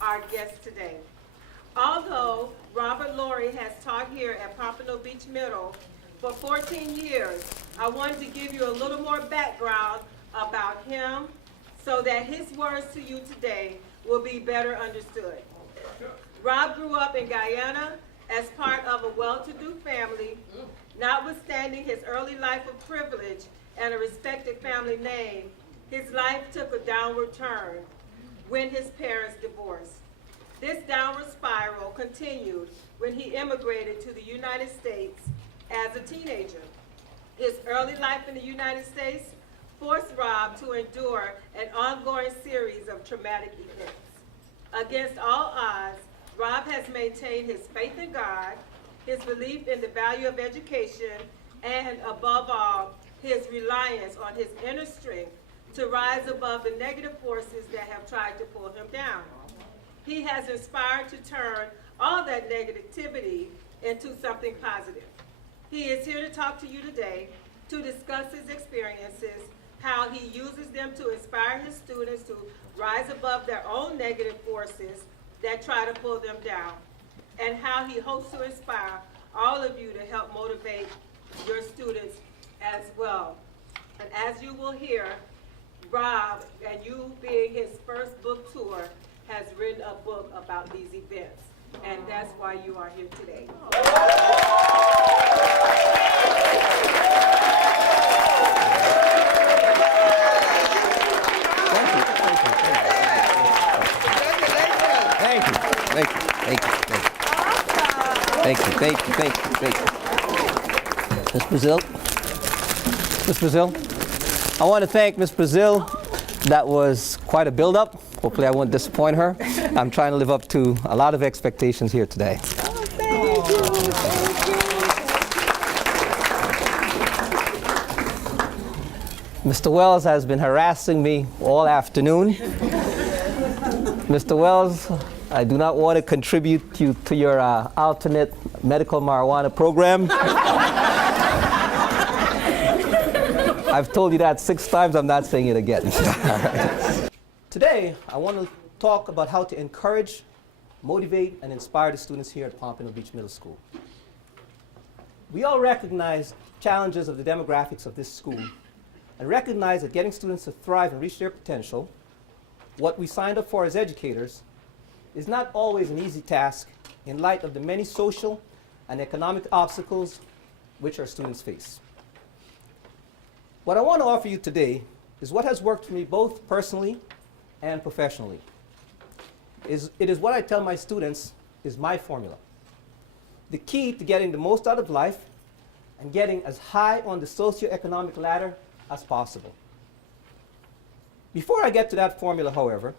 our guest today. Although Robert Lawrie has taught here at Pompano Beach Middle for 14 years, I wanted to give you a little more background about him so that his words to you today will be better understood. Rob grew up in Guyana as part of a well-to-do family. Notwithstanding his early life of privilege and a respected family name, his life took a downward turn when his parents divorced. This downward spiral continued when he immigrated to the United States as a teenager. His early life in the United States forced Rob to endure an ongoing series of traumatic events. Against all odds, Rob has maintained his faith in God, his belief in the value of education, and above all, his reliance on his inner strength to rise above the negative forces that have tried to pull him down. He has inspired to turn all that negativity into something positive. He is here to talk to you today to discuss his experiences, how he uses them to inspire his students to rise above their own negative forces that try to pull them down, and how he hopes to inspire all of you to help motivate your students as well. And as you will hear, Rob, and you being his first book tour, has written a book about these events, and that's why you are here today. Thank you. Miss Brazil, I want to thank Miss Brazil. That was quite a build-up. Hopefully I won't disappoint her. I'm trying to live up to a lot of expectations here today. Mr. Wells has been harassing me all afternoon. Mr. Wells, I do not want to contribute to your alternate medical marijuana program. I've told you that 6 times, I'm not saying it again. Today, I want to talk about how to encourage, motivate, and inspire the students here at Pompano Beach Middle School. We all recognize challenges of the demographics of this school and recognize that getting students to thrive and reach their potential, what we signed up for as educators, is not always an easy task in light of the many social and economic obstacles which our students face. What I want to offer you today is what has worked for me both personally and professionally. It is what I tell my students is my formula. The key to getting the most out of life and getting as high on the socioeconomic ladder as possible. Before I get to that formula, however,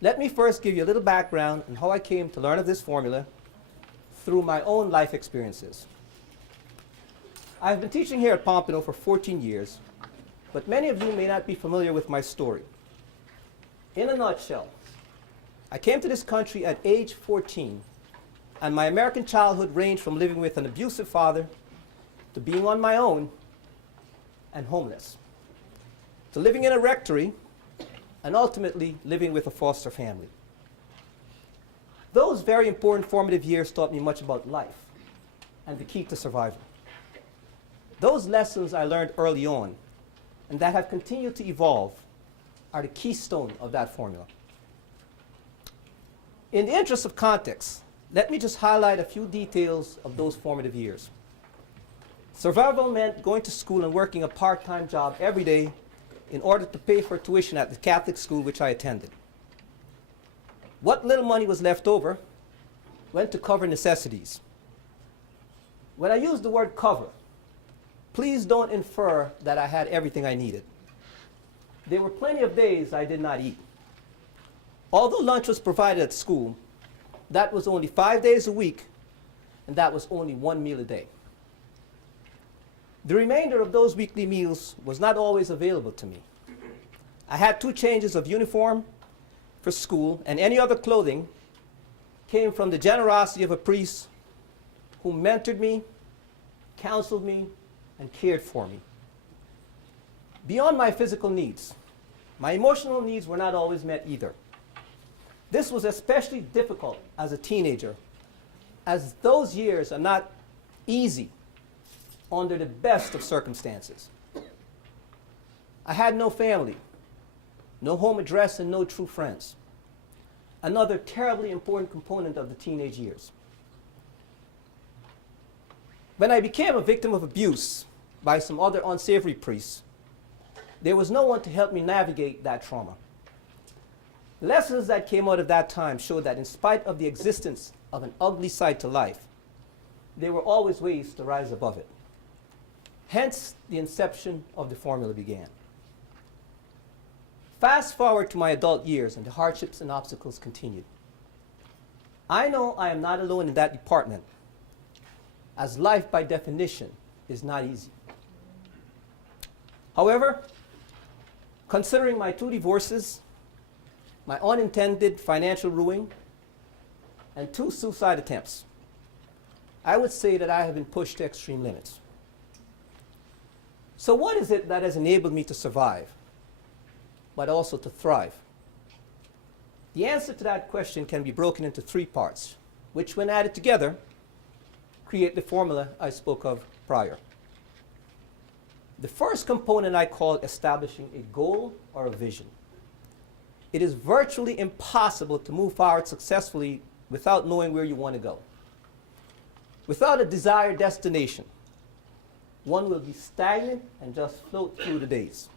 let me first give you a little background on how I came to learn of this formula through my own life experiences. I've been teaching here at Pompano for 14 years, but many of you may not be familiar with my story. In a nutshell, I came to this country at age 14, and my American childhood ranged from living with an abusive father to being on my own and homeless, to living in a rectory, and ultimately living with a foster family. Those very important formative years taught me much about life and the key to survival. Those lessons I learned early on and that have continued to evolve are the keystone of that formula. In the interest of context, let me just highlight a few details of those formative years. Survival meant going to school and working a part-time job every day in order to pay for tuition at the Catholic school which I attended. What little money was left over went to cover necessities. When I use the word cover, please don't infer that I had everything I needed. There were plenty of days I did not eat. Although lunch was provided at school, that was only 5 days a week, and that was only 1 meal a day. The remainder of those weekly meals was not always available to me. I had 2 changes of uniform for school, and any other clothing came from the generosity of a priest who mentored me, counseled me, and cared for me. Beyond my physical needs, my emotional needs were not always met either. This was especially difficult as a teenager, as those years are not easy under the best of circumstances. I had no family, no home address, and no true friends. Another terribly important component of the teenage years. When I became a victim of abuse by some other unsavory priests, there was no one to help me navigate that trauma. The lessons that came out of that time showed that in spite of the existence of an ugly side to life, there were always ways to rise above it. Hence, the inception of the formula began. Fast forward to my adult years, and the hardships and obstacles continued. I know I am not alone in that department, as life by definition is not easy. However, considering my 2 divorces, my unintended financial ruin, and 2 suicide attempts, I would say that I have been pushed to extreme limits. So what is it that has enabled me to survive, but also to thrive? The answer to that question can be broken into 3 parts, which when added together, create the formula I spoke of prior. The first component I call establishing a goal or a vision. It is virtually impossible to move forward successfully without knowing where you want to go. Without a desired destination, one will be stagnant and just float through the days.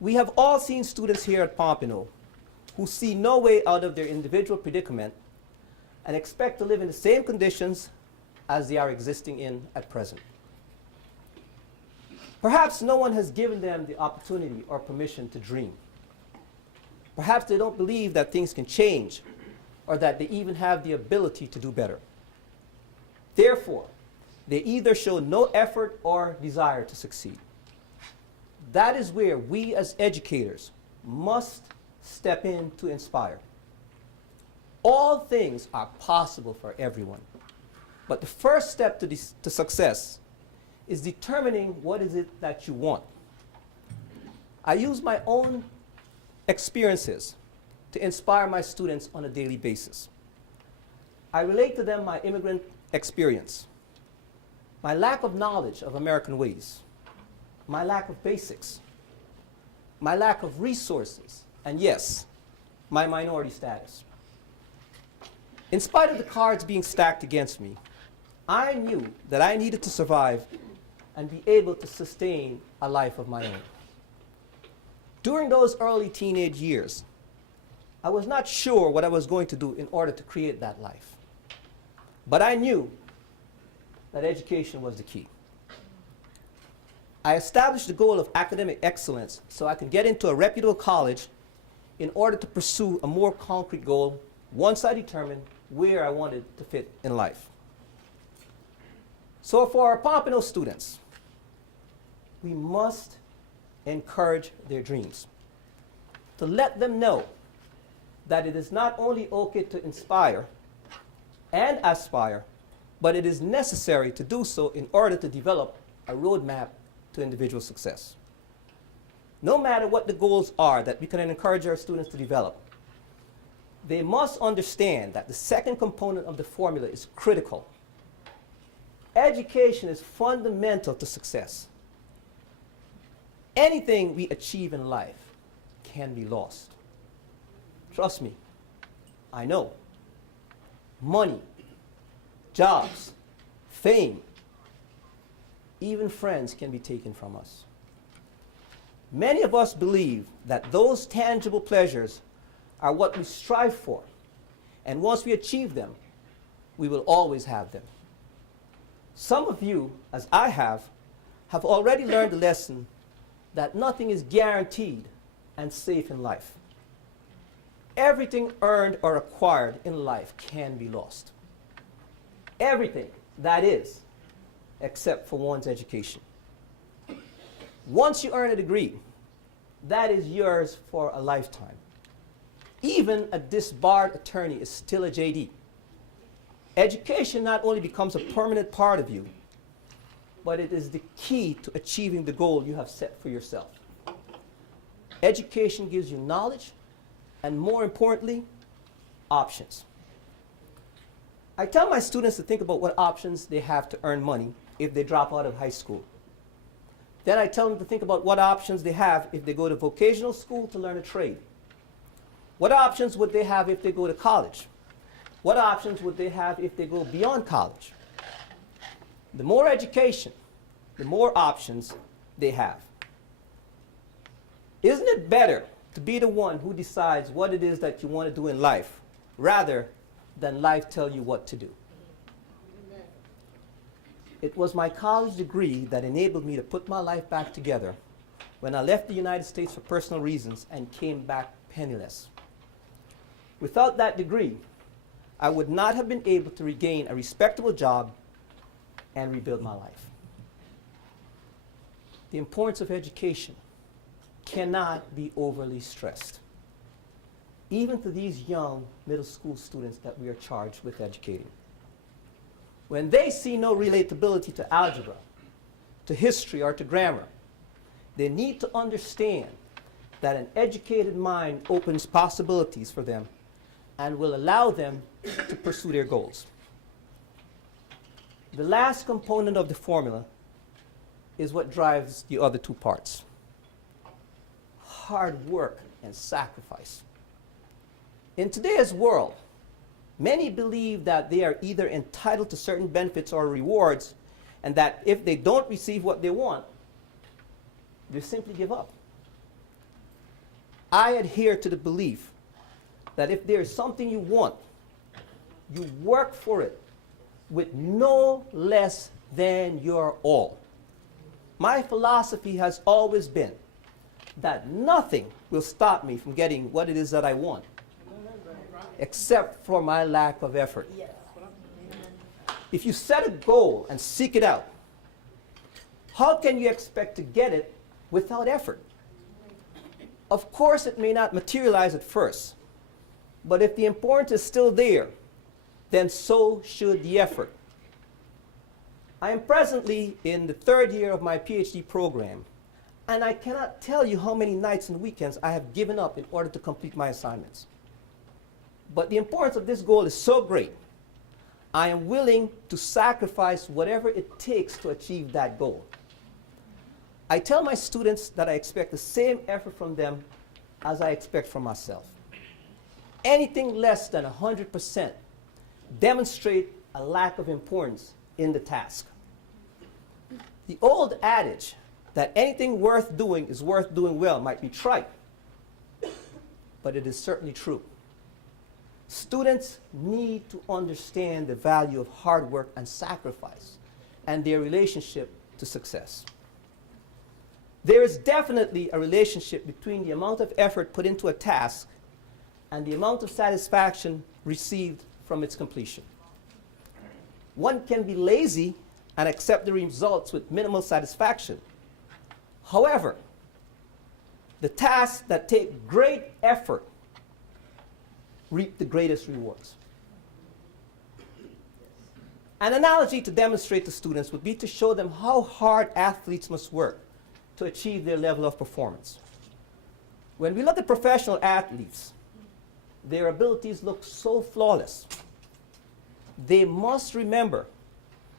We have all seen students here at Pompano who see no way out of their individual predicament and expect to live in the same conditions as they are existing in at present. Perhaps no one has given them the opportunity or permission to dream. Perhaps they don't believe that things can change or that they even have the ability to do better. Therefore, they either show no effort or desire to succeed. That is where we as educators must step in to inspire. All things are possible for everyone. But the first step to success is determining what is it that you want. I use my own experiences to inspire my students on a daily basis. I relate to them my immigrant experience, my lack of knowledge of American ways, my lack of basics, my lack of resources, and yes, my minority status. In spite of the cards being stacked against me, I knew that I needed to survive and be able to sustain a life of my own. During those early teenage years, I was not sure what I was going to do in order to create that life. But I knew that education was the key. I established the goal of academic excellence so I could get into a reputable college in order to pursue a more concrete goal once I determined where I wanted to fit in life. So for our Pompano students, we must encourage their dreams, to let them know that it is not only okay to inspire and aspire, but it is necessary to do so in order to develop a roadmap to individual success. No matter what the goals are that we can encourage our students to develop, they must understand that the second component of the formula is critical. Education is fundamental to success. Anything we achieve in life can be lost. Trust me, I know. Money, jobs, fame, even friends can be taken from us. Many of us believe that those tangible pleasures are what we strive for, and once we achieve them, we will always have them. Some of you, as I have already learned the lesson that nothing is guaranteed and safe in life. Everything earned or acquired in life can be lost. Everything, that is, except for one's education. Once you earn a degree, that is yours for a lifetime. Even a disbarred attorney is still a JD. Education not only becomes a permanent part of you, but it is the key to achieving the goal you have set for yourself. Education gives you knowledge, and more importantly, options. I tell my students to think about what options they have to earn money if they drop out of high school. Then I tell them to think about what options they have if they go to vocational school to learn a trade. What options would they have if they go to college? What options would they have if they go beyond college? The more education, the more options they have. Isn't it better to be the one who decides what it is that you want to do in life, rather than life tell you what to do? It was my college degree that enabled me to put my life back together when I left the United States for personal reasons and came back penniless. Without that degree, I would not have been able to regain a respectable job and rebuild my life. The importance of education cannot be overly stressed, even to these young middle school students that we are charged with educating. When they see no relatability to algebra, to history, or to grammar, they need to understand that an educated mind opens possibilities for them and will allow them to pursue their goals. The last component of the formula is what drives the other two parts: hard work and sacrifice. In today's world, many believe that they are either entitled to certain benefits or rewards, and that if they don't receive what they want, they simply give up. I adhere to the belief that if there is something you want, you work for it with no less than your all. My philosophy has always been that nothing will stop me from getting what it is that I want, except for my lack of effort. If you set a goal and seek it out, how can you expect to get it without effort? Of course, it may not materialize at first, but if the importance is still there, then so should the effort. I am presently in the third year of my PhD program, and I cannot tell you how many nights and weekends I have given up in order to complete my assignments. But the importance of this goal is so great, I am willing to sacrifice whatever it takes to achieve that goal. I tell my students that I expect the same effort from them as I expect from myself. Anything less than 100% demonstrate a lack of importance in the task. The old adage that anything worth doing is worth doing well might be trite, but it is certainly true. Students need to understand the value of hard work and sacrifice and their relationship to success. There is definitely a relationship between the amount of effort put into a task and the amount of satisfaction received from its completion. One can be lazy and accept the results with minimal satisfaction. However, the tasks that take great effort reap the greatest rewards. An analogy to demonstrate to students would be to show them how hard athletes must work to achieve their level of performance. When we look at professional athletes, their abilities look so flawless. They must remember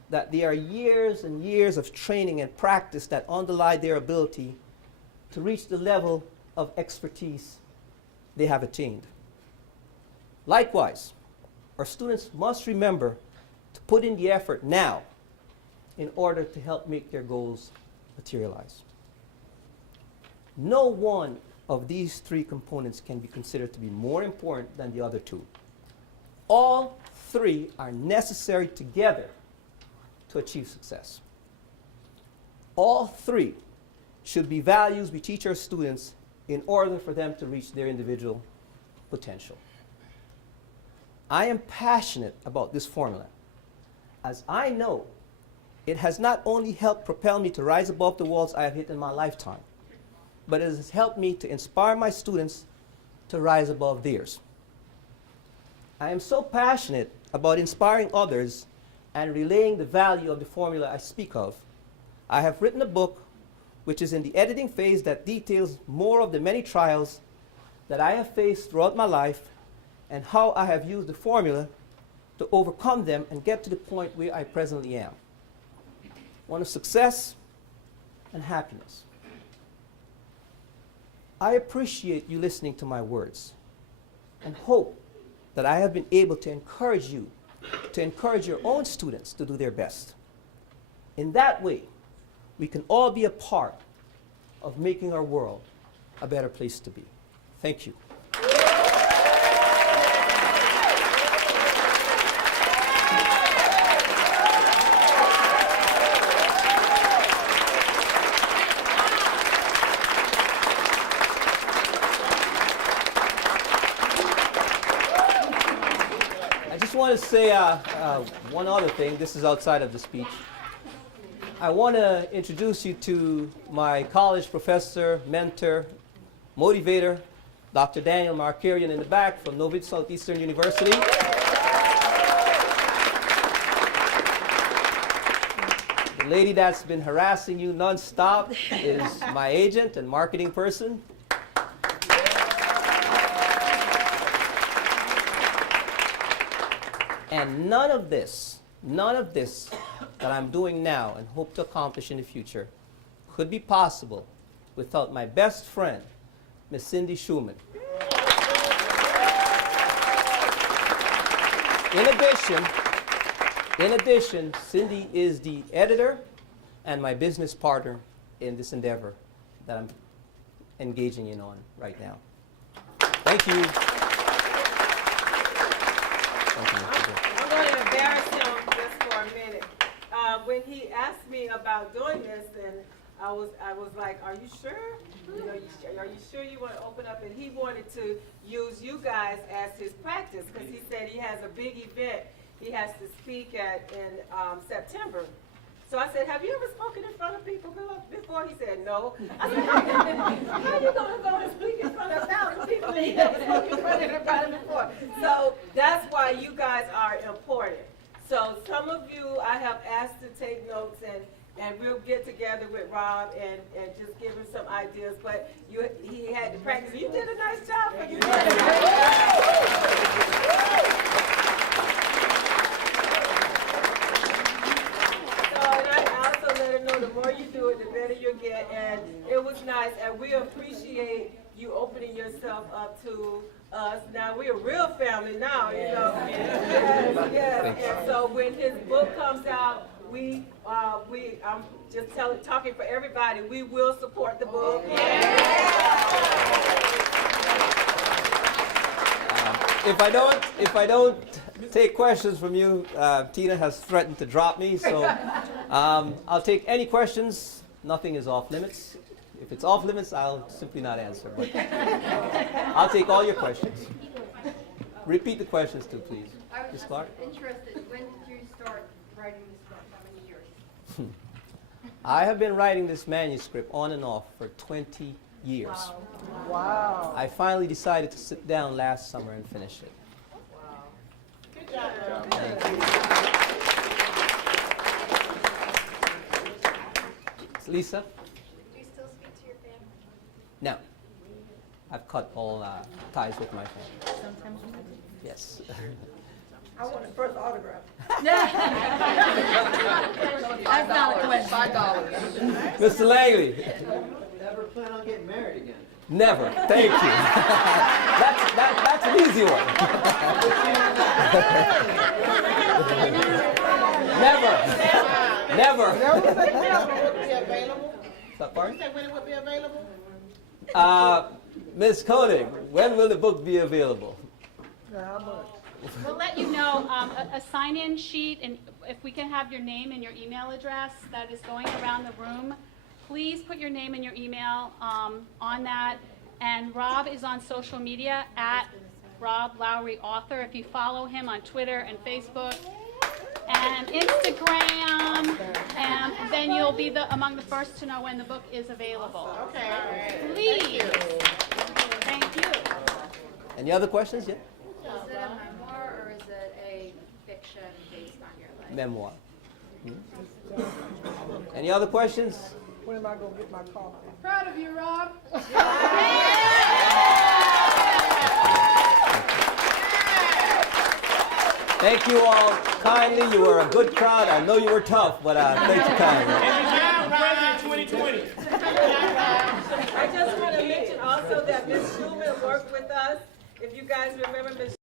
that there are years and years of training and practice that underlie their ability to reach the level of expertise they have attained. Likewise, our students must remember to put in the effort now in order to help make their goals materialize. No one of these three components can be considered to be more important than the other two. All three are necessary together to achieve success. All three should be values we teach our students in order for them to reach their individual potential. I am passionate about this formula, as I know it has not only helped propel me to rise above the walls I have hit in my lifetime, but it has helped me to inspire my students to rise above theirs. I am so passionate about inspiring others and relaying the value of the formula I speak of. I have written a book which is in the editing phase that details more of the many trials that I have faced throughout my life and how I have used the formula to overcome them and get to the point where I presently am. One of success and happiness. I appreciate you listening to my words and hope that I have been able to encourage you, to encourage your own students to do their best. In that way, we can all be a part of making our world a better place to be. Thank you. I just want to say one other thing. This is outside of the speech. I want to introduce you to my college professor, mentor, motivator, Dr. Daniel Markarian in the back from Novich Southeastern University. The lady that's been harassing you nonstop is my agent and marketing person. And none of this that I'm doing now and hope to accomplish in the future could be possible without my best friend, Miss Cindy Schumann. In addition, Cindy is the editor and my business partner in this endeavor that I'm engaging in on right now. Thank you. Thank you. I'm going to embarrass him just for a minute. When he asked me about doing this, and I was like, "Are you sure? Are you sure you want to open up?" And he wanted to use you guys as his practice because he said he has a big event he has to speak at in September. So I said, "Have you ever spoken in front of people before?" He said, "No." I said, "How are you going to go and speak in front of 1,000 people and you never spoken in front of anybody before?" So that's why you guys are important. So some of you I have asked to take notes, and we'll get together with Rob and just give him some ideas. But he had to practice. You did a nice job. You did a great job. And I also let her know the more you do it, the better you'll get. And it was nice, and we appreciate you opening yourself up to us. Now we're a real family now, you know. Yes. And so when his book comes out, I'm just talking for everybody. We will support the book. If I don't take questions from you, Tina has threatened to drop me, so I'll take any questions. Nothing is off limits. If it's off limits, I'll simply not answer. But I'll take all your questions. Repeat the questions too, please. I was Ms. just Clark? interested, when did you start writing this book? How many years? I have been writing this manuscript on and off for 20 years. Wow. I finally decided to sit down last summer and finish it. Wow. Good job. Thank you. Lisa? Do you still speak to your family? No. I've cut all ties with my family. Sometimes you do. Yes. I want his first autograph. That's not a question. $5. Mr. Langley? Never plan on getting married again. Never. Thank you. That's an easy one. Never. Never. When it would be available? Pardon? You said when it would be available? Ms. Koenig, when will the book be available? How much? We'll let you know, a sign-in sheet, and if we can have your name and your email address that is going around the room, please put your name and your email on that. And Rob is on social media at Rob Lawrie Author. If you follow him on Twitter and Facebook and Instagram, and then you'll be among the first to know when the book is available. Okay. Please. Thank you. Any other questions? Yeah? Is it a memoir or is it a fiction based on your life? Memoir. Any other questions? When am I going to get my coffee? Proud of you, Rob. Thank you all kindly. You were a good crowd. I know you were tough, but thank you kindly. President 2020. I just want to mention also that Ms. Schulman worked with us. If you guys remember, Ms.